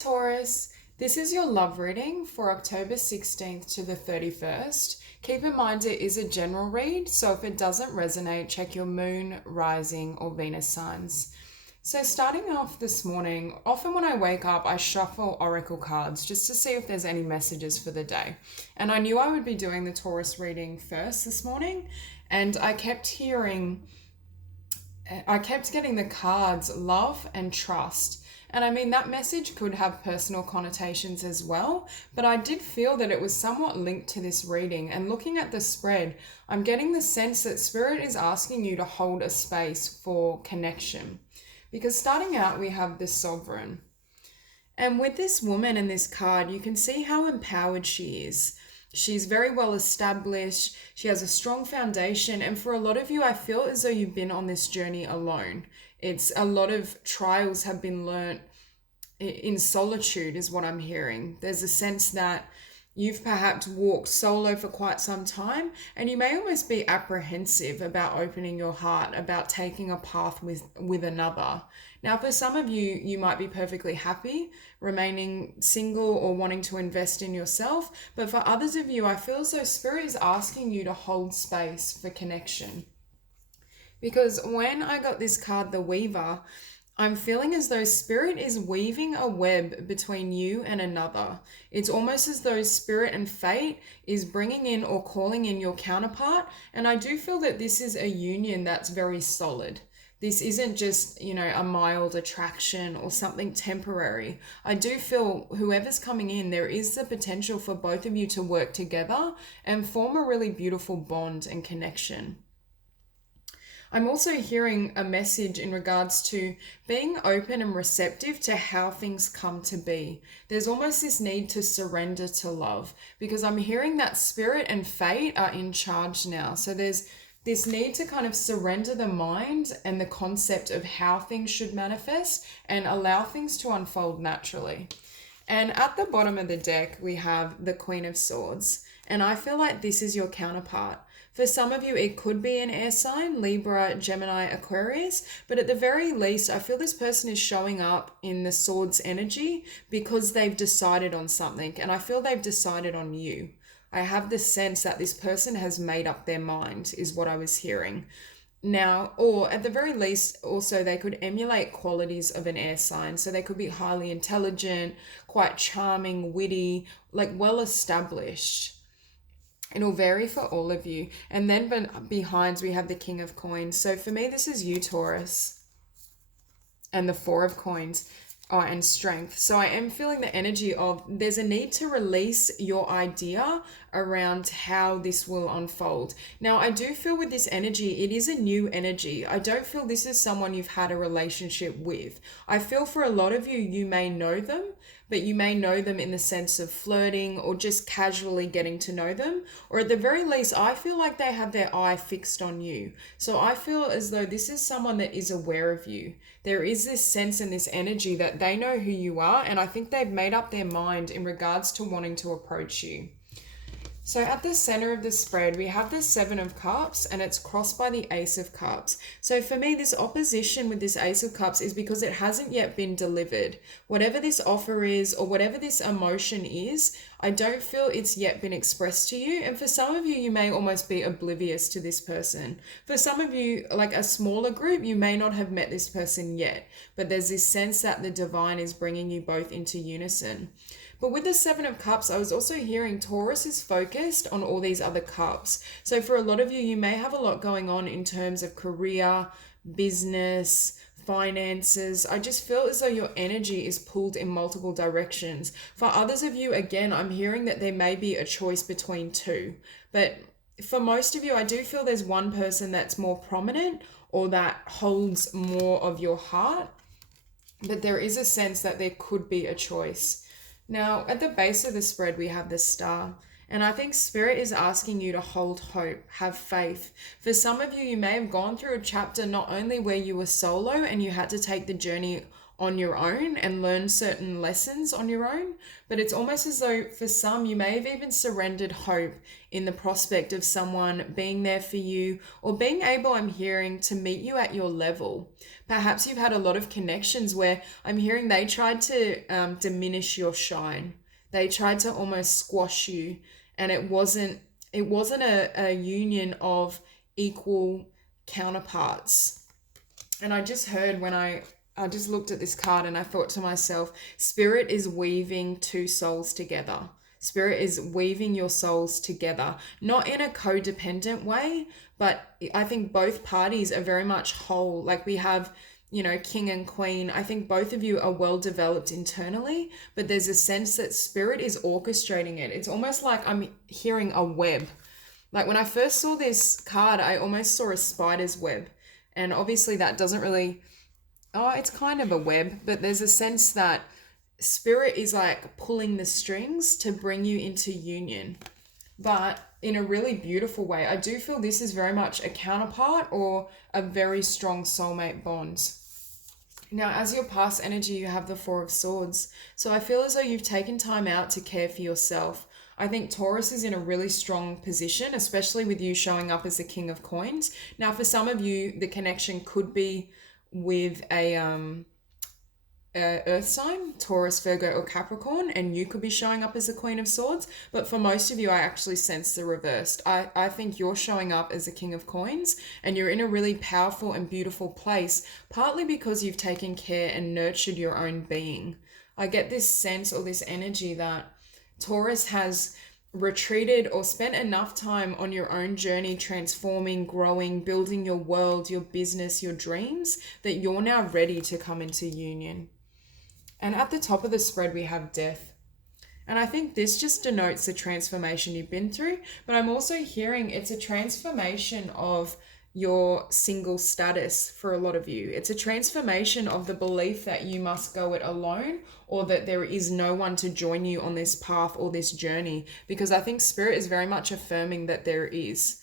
Taurus, this is your love reading for October 16th to the 31st. Keep in mind it is a general read, so if it doesn't resonate, check your moon, rising, or Venus signs. So, starting off this morning, often when I wake up, I shuffle oracle cards just to see if there's any messages for the day. And I knew I would be doing the Taurus reading first this morning, and I kept getting the cards love and trust. And I mean, that message could have personal connotations as well, but I did feel that it was somewhat linked to this reading. And looking at the spread, I'm getting the sense that Spirit is asking you to hold a space for connection. Because starting out, we have the Sovereign. And with this woman in this card, you can see how empowered she is. She's very well established. She has a strong foundation. And for a lot of you, I feel as though you've been on this journey alone. It's a lot of trials have been learnt in solitude, is what I'm hearing. There's a sense that you've perhaps walked solo for quite some time, and you may almost be apprehensive about opening your heart, about taking a path with another. Now, for some of you, you might be perfectly happy remaining single or wanting to invest in yourself. But for others of you, I feel as though Spirit is asking you to hold space for connection. Because when I got this card, the Weaver, I'm feeling as though Spirit is weaving a web between you and another. It's almost as though Spirit and Fate is bringing in or calling in your counterpart. And I do feel that this is a union that's very solid. This isn't just, a mild attraction or something temporary. I do feel whoever's coming in, there is the potential for both of you to work together and form a really beautiful bond and connection. I'm also hearing a message in regards to being open and receptive to how things come to be. There's almost this need to surrender to love, because I'm hearing that Spirit and Fate are in charge now. So there's this need to kind of surrender the mind and the concept of how things should manifest and allow things to unfold naturally. And at the bottom of the deck, we have the Queen of Swords. And I feel like this is your counterpart. For some of you, it could be an air sign, Libra, Gemini, Aquarius. But at the very least, I feel this person is showing up in the Swords energy because they've decided on something. And I feel they've decided on you. I have the sense that this person has made up their mind, is what I was hearing. Now, or at the very least, also they could emulate qualities of an air sign. So they could be highly intelligent, quite charming, witty, like well established. It'll vary for all of you. And then behind we have the King of Coins. So for me, this is you, Taurus, and the Four of Coins. And strength. So I am feeling the energy of there's a need to release your idea around how this will unfold. Now, I do feel with this energy, it is a new energy. I don't feel this is someone you've had a relationship with. I feel for a lot of you, you may know them, but you may know them in the sense of flirting or just casually getting to know them. Or at the very least, I feel like they have their eye fixed on you. So I feel as though this is someone that is aware of you. There is this sense and this energy that they know who you are, and I think they've made up their mind in regards to wanting to approach you. So at the center of the spread, we have the Seven of Cups, and it's crossed by the Ace of Cups. So for me, this opposition with this Ace of Cups is because it hasn't yet been delivered. Whatever this offer is, or whatever this emotion is, I don't feel it's yet been expressed to you. And for some of you, you may almost be oblivious to this person. For some of you, like a smaller group, you may not have met this person yet, but there's this sense that the divine is bringing you both into unison. But with the Seven of Cups, I was also hearing Taurus is focused on all these other cups. So for a lot of you, you may have a lot going on in terms of career, business, finances. I just feel as though your energy is pulled in multiple directions. For others of you, again, I'm hearing that there may be a choice between two. But for most of you, I do feel there's one person that's more prominent or that holds more of your heart. But there is a sense that there could be a choice. Now, at the base of the spread, we have the Star. And I think Spirit is asking you to hold hope, have faith. For some of you, you may have gone through a chapter not only where you were solo and you had to take the journey on your own and learn certain lessons on your own. But it's almost as though for some, you may have even surrendered hope in the prospect of someone being there for you or being able, I'm hearing, to meet you at your level. Perhaps you've had a lot of connections where I'm hearing they tried to diminish your shine. They tried to almost squash you, and it wasn't a union of equal counterparts. And I just heard when I just looked at this card and I thought to myself, Spirit is weaving two souls together. Spirit is weaving your souls together, not in a codependent way, but I think both parties are very much whole. Like we have, king and queen. I think both of you are well developed internally, but there's a sense that Spirit is orchestrating it. It's almost like I'm hearing a web. Like when I first saw this card, I almost saw a spider's web. And obviously that doesn't really, it's kind of a web, but there's a sense that Spirit is like pulling the strings to bring you into union, but in a really beautiful way. I do feel this is very much a counterpart or a very strong soulmate bond. Now, as your past energy, you have the Four of Swords. So I feel as though you've taken time out to care for yourself. I think Taurus is in a really strong position, especially with you showing up as the King of Coins. Now, for some of you, the connection could be with a earth sign, Taurus, Virgo, or Capricorn, and you could be showing up as a Queen of Swords. But for most of you, I actually sense the reversed. I think you're showing up as a King of Coins, and you're in a really powerful and beautiful place, partly because you've taken care and nurtured your own being. I get this sense or this energy that Taurus has retreated or spent enough time on your own journey, transforming, growing, building your world, your business, your dreams, that you're now ready to come into union. And at the top of the spread, we have death. And I think this just denotes the transformation you've been through, but I'm also hearing it's a transformation of your single status for a lot of you. It's a transformation of the belief that you must go it alone or that there is no one to join you on this path or this journey, because I think Spirit is very much affirming that there is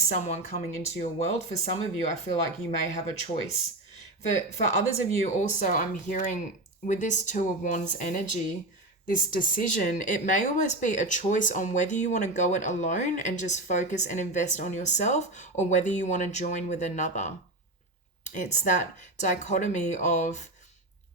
someone coming into your world. For some of you, I feel like you may have a choice. For others of you also, I'm hearing with this Two of Wands energy, this decision, it may almost be a choice on whether you want to go it alone and just focus and invest on yourself, or whether you want to join with another. It's that dichotomy of,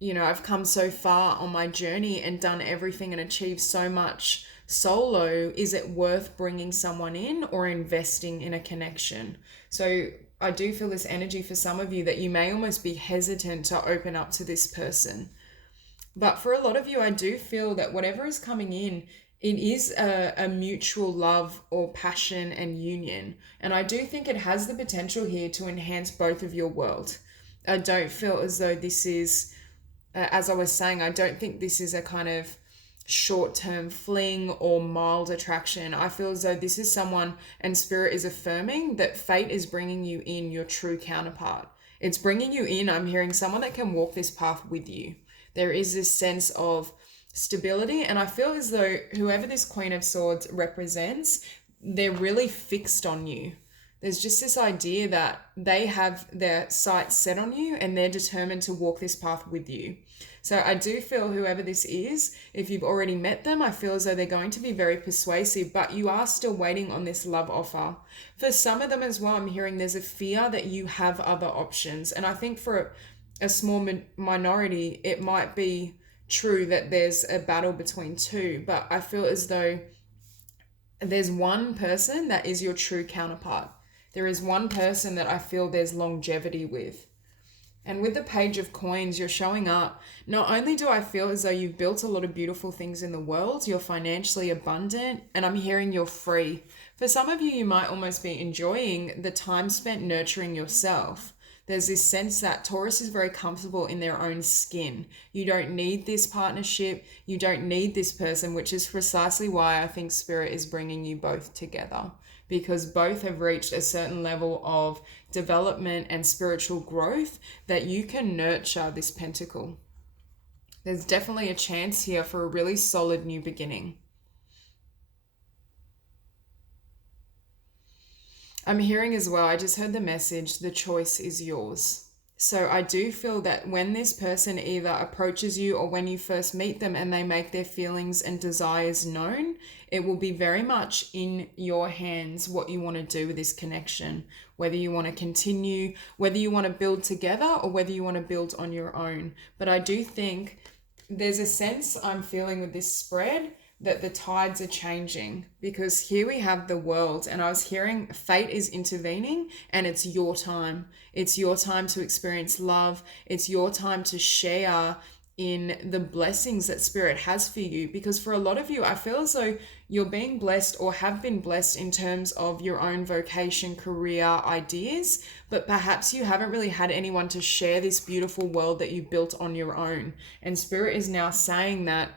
I've come so far on my journey and done everything and achieved so much solo. Is it worth bringing someone in or investing in a connection? So I do feel this energy for some of you that you may almost be hesitant to open up to this person. But for a lot of you, I do feel that whatever is coming in, it is a mutual love or passion and union. And I do think it has the potential here to enhance both of your world. I don't feel as though this is, as I was saying, I don't think this is a kind of short-term fling or mild attraction. I feel as though this is someone, and Spirit is affirming that fate is bringing you in your true counterpart. It's bringing you in, I'm hearing, someone that can walk this path with you. There is this sense of stability, and I feel as though whoever this Queen of Swords represents, they're really fixed on you. There's just this idea that they have their sights set on you and they're determined to walk this path with you. So I do feel whoever this is, if you've already met them, I feel as though they're going to be very persuasive, but you are still waiting on this love offer. For some of them as well, I'm hearing there's a fear that you have other options. And I think for a small minority, it might be true that there's a battle between two, but I feel as though there's one person that is your true counterpart. There is one person that I feel there's longevity with. And with the Page of Coins, you're showing up. Not only do I feel as though you've built a lot of beautiful things in the world, you're financially abundant, and I'm hearing you're free. For some of you, you might almost be enjoying the time spent nurturing yourself. There's this sense that Taurus is very comfortable in their own skin. You don't need this partnership. You don't need this person, which is precisely why I think Spirit is bringing you both together, because both have reached a certain level of development and spiritual growth that you can nurture this pentacle. There's definitely a chance here for a really solid new beginning. I'm hearing as well, I just heard the message, the choice is yours. So I do feel that when this person either approaches you or when you first meet them and they make their feelings and desires known, it will be very much in your hands what you want to do with this connection. Whether you want to continue, whether you want to build together, or whether you want to build on your own. But I do think there's a sense I'm feeling with this spread that the tides are changing, because here we have the world, and I was hearing fate is intervening, and it's your time. It's your time to experience love. It's your time to share in the blessings that spirit has for you, because for a lot of you, I feel as though you're being blessed or have been blessed in terms of your own vocation, career, ideas, but perhaps you haven't really had anyone to share this beautiful world that you built on your own. And spirit is now saying that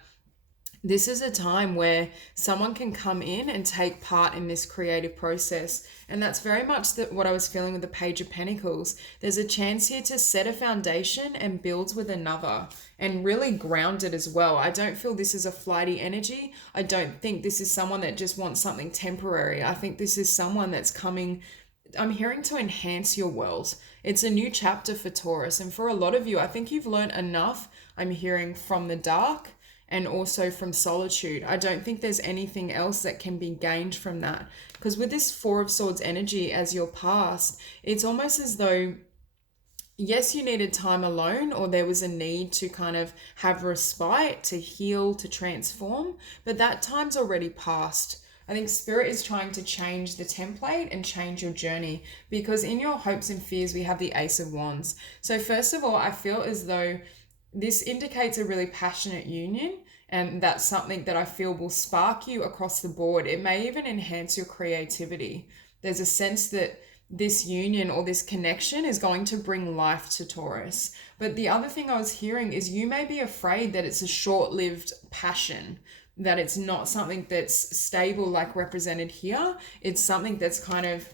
this is a time where someone can come in and take part in this creative process. And that's very much what I was feeling with the Page of Pentacles. There's a chance here to set a foundation and build with another, and really grounded as well. I don't feel this is a flighty energy. I don't think this is someone that just wants something temporary. I think this is someone that's coming, I'm hearing, to enhance your world. It's a new chapter for Taurus. And for a lot of you, I think you've learned enough, I'm hearing, from the dark and also from solitude. I don't think there's anything else that can be gained from that. Because with this Four of Swords energy as your past, it's almost as though, yes, you needed time alone, or there was a need to kind of have respite, to heal, to transform, but that time's already passed. I think spirit is trying to change the template and change your journey, because in your hopes and fears, we have the Ace of Wands. So first of all, I feel as though this indicates a really passionate union, and that's something that I feel will spark you across the board. It may even enhance your creativity. There's a sense that this union or this connection is going to bring life to Taurus. But the other thing I was hearing is you may be afraid that it's a short-lived passion, that it's not something that's stable like represented here. It's something that's kind of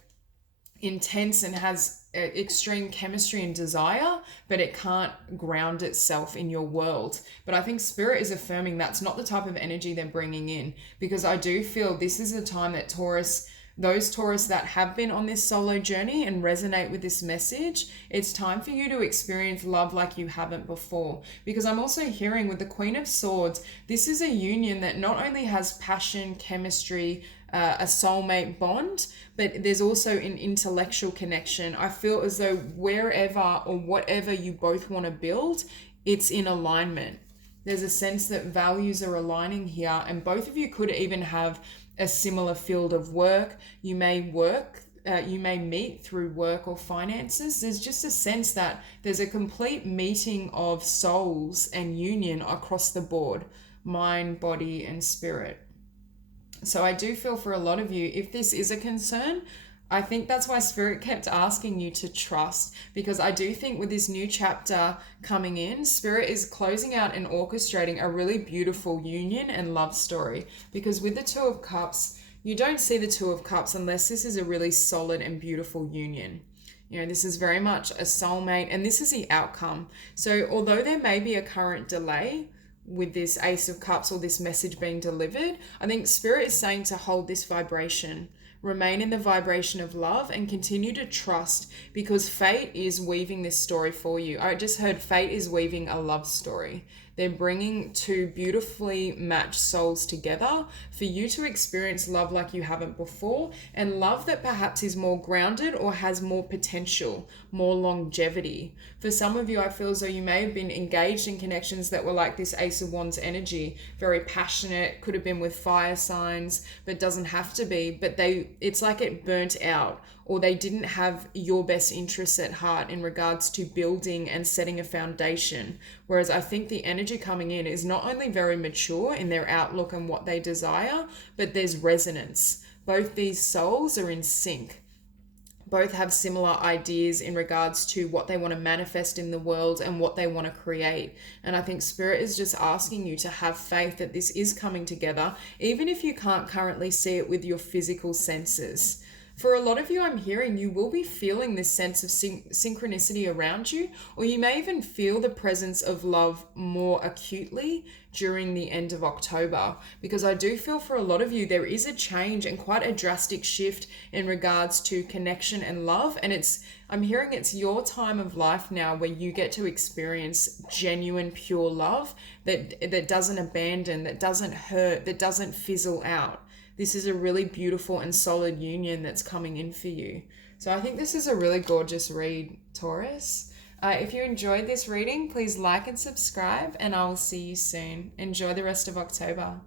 intense and has extreme chemistry and desire, but it can't ground itself in your world. But I think spirit is affirming that's not the type of energy they're bringing in, because I do feel this is a time that Taurus, those Taurus that have been on this solo journey and resonate with this message, it's time for you to experience love like you haven't before. Because I'm also hearing with the Queen of Swords, this is a union that not only has passion, chemistry, a soulmate bond, but there's also an intellectual connection. I feel as though wherever or whatever you both want to build, it's in alignment. There's a sense that values are aligning here, and both of you could even have a similar field of work. You may meet through work or finances. There's just a sense that there's a complete meeting of souls and union across the board, mind, body, and spirit. So I do feel for a lot of you, if this is a concern, I think that's why spirit kept asking you to trust, because I do think with this new chapter coming in, spirit is closing out and orchestrating a really beautiful union and love story. Because with the Two of Cups, you don't see the Two of Cups unless this is a really solid and beautiful union. You know, this is very much a soulmate, and this is the outcome. So although there may be a current delay with this Ace of Cups or this message being delivered, I think spirit is saying to hold this vibration, remain in the vibration of love, and continue to trust, because fate is weaving this story for you. I just heard fate is weaving a love story. They're bringing two beautifully matched souls together for you to experience love like you haven't before, and love that perhaps is more grounded or has more potential, more longevity. For some of you, I feel as though you may have been engaged in connections that were like this Ace of Wands energy, very passionate, could have been with fire signs, but doesn't have to be. But it's like it burnt out, or they didn't have your best interests at heart in regards to building and setting a foundation. Whereas I think the energy coming in is not only very mature in their outlook and what they desire, but there's resonance. Both these souls are in sync. Both have similar ideas in regards to what they want to manifest in the world and what they want to create. And I think spirit is just asking you to have faith that this is coming together, even if you can't currently see it with your physical senses. For a lot of you, I'm hearing you will be feeling this sense of synchronicity around you, or you may even feel the presence of love more acutely during the end of October, because I do feel for a lot of you there is a change and quite a drastic shift in regards to connection and love. And I'm hearing it's your time of life now where you get to experience genuine, pure love that doesn't abandon, that doesn't hurt, that doesn't fizzle out. This is a really beautiful and solid union that's coming in for you. So I think this is a really gorgeous read, Taurus. If you enjoyed this reading, please like and subscribe, and I will see you soon. Enjoy the rest of October.